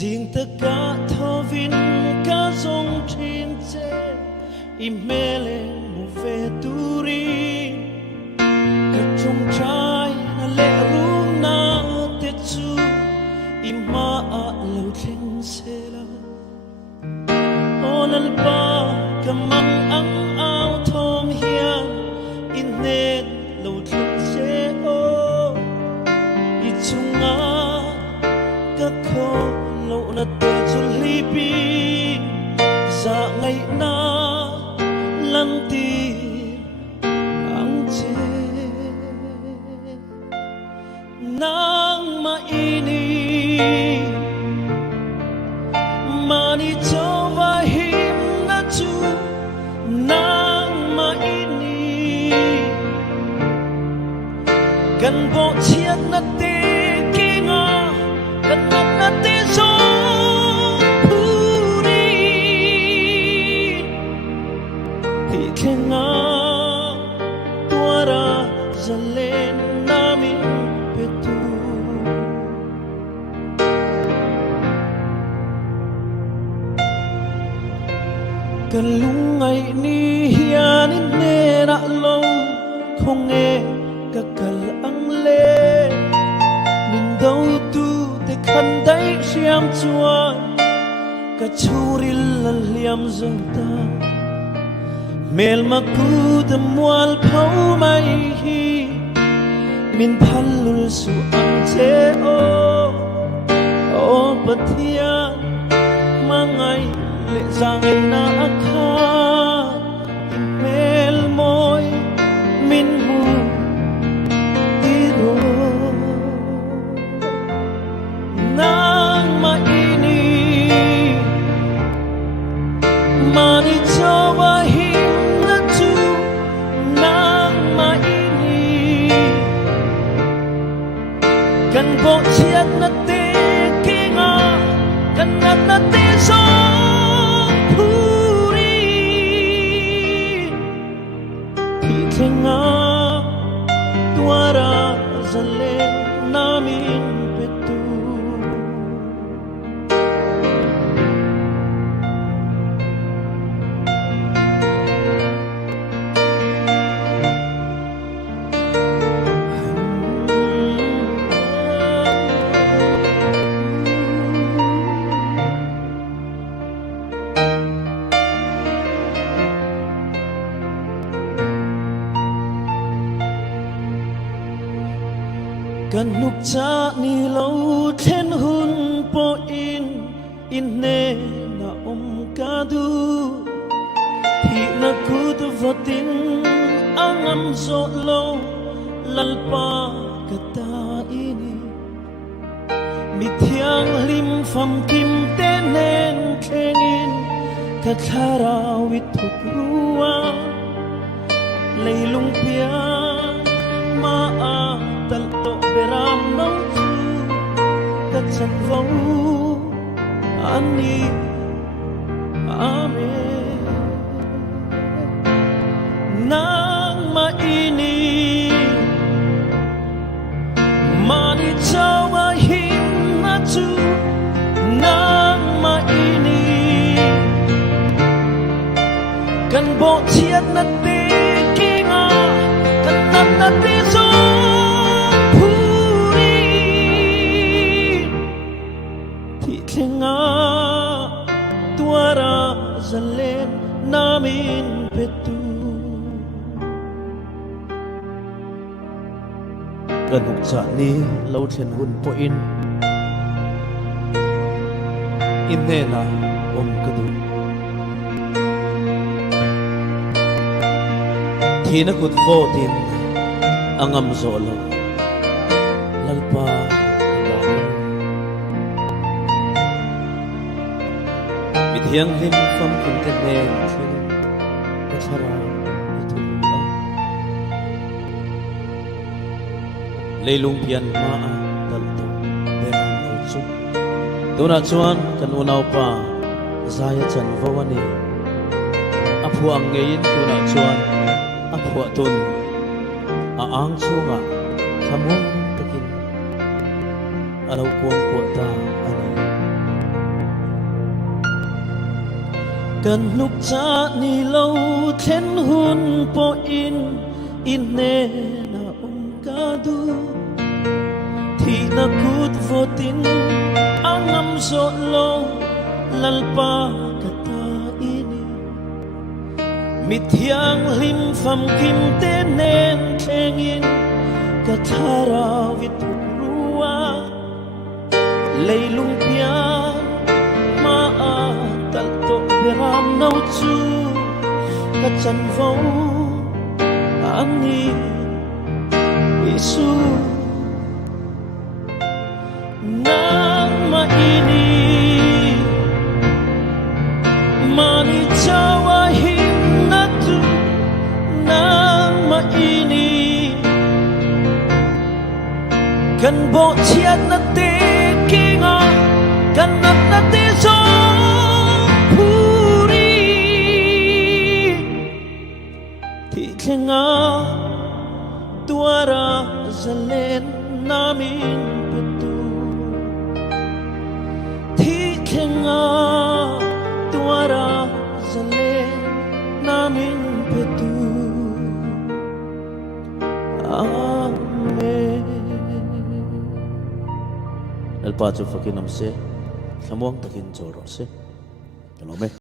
riêng tất cả thô vin cả dòng trên chế imele mu về turi cả trong trái na lệ rum na tết chu ima a lâu trên xe la onan pa kamang ang ao thom hian in net lâu trên xe o ichunga các khó lâu na tết chu lipi za ngày na lan ti ang che nang maini mani chova him na chu nang maini kan bo chiat na te kinga kan na te so Kenga tuara zalen namin petu Kalungay ni hiyanin nera lo Kung kakal ang le Min daw tu te kanday siyam chuan Kachuril laliam zanta Mel makud mual phau mai hi min phallul su ang che o pathia mangai le zangai na akha mel moi min mu iro nang maini mani chawa hi kan bo chiat na te kinga kan na te so puri ki kinga tuara zale namin petu Kan nuk cha ni lâu then hun po in ne na ka du thì na ku tu votin angam so lo lalpa kata ini mi thiang lim pham kim te nen thengin ka thara wit thuk ruwa leilung pia ma a tal to beram no chu kat san vau ani amen nang ma ini mani chawa him na chu nang ma ini kan bo chiat na te kinga kan na te so Kenga tuara zalen namin petu Kanuk cha ni lâu then hun po in ne na kadu Thi na kut fo tin angam zolo lalpa Hiang lim pham kim te nen thil ka thara itu leilung pian ma a dal to beram no chu tuna chuan kan unau pa zaya chan vawani aphuang ngein tuna chuan aphua tun a ang chunga thamung takin alo kuang ko ta ani กันนุกจานี่เราเทนหุนปออินเนนาอมกาดูที่นักกุดโฟตินอังนำโซโลลัลปากตาอินีมิทยังลิมฟัมกิมเตเนนเทงินกะทาราวิตุรัวเลยลุงเปียมาตัลโตเบรามนาวจูกะจันโฟอันนี้วิสูnang maini mani jawa hinatu nang maini kan bo chiat na te kinga kan nat na te so puri ti khenga tuara zalen namin petu Khenga tuara zale namin petu Amen El pacho fakin namse Samuang takin joro se Shalom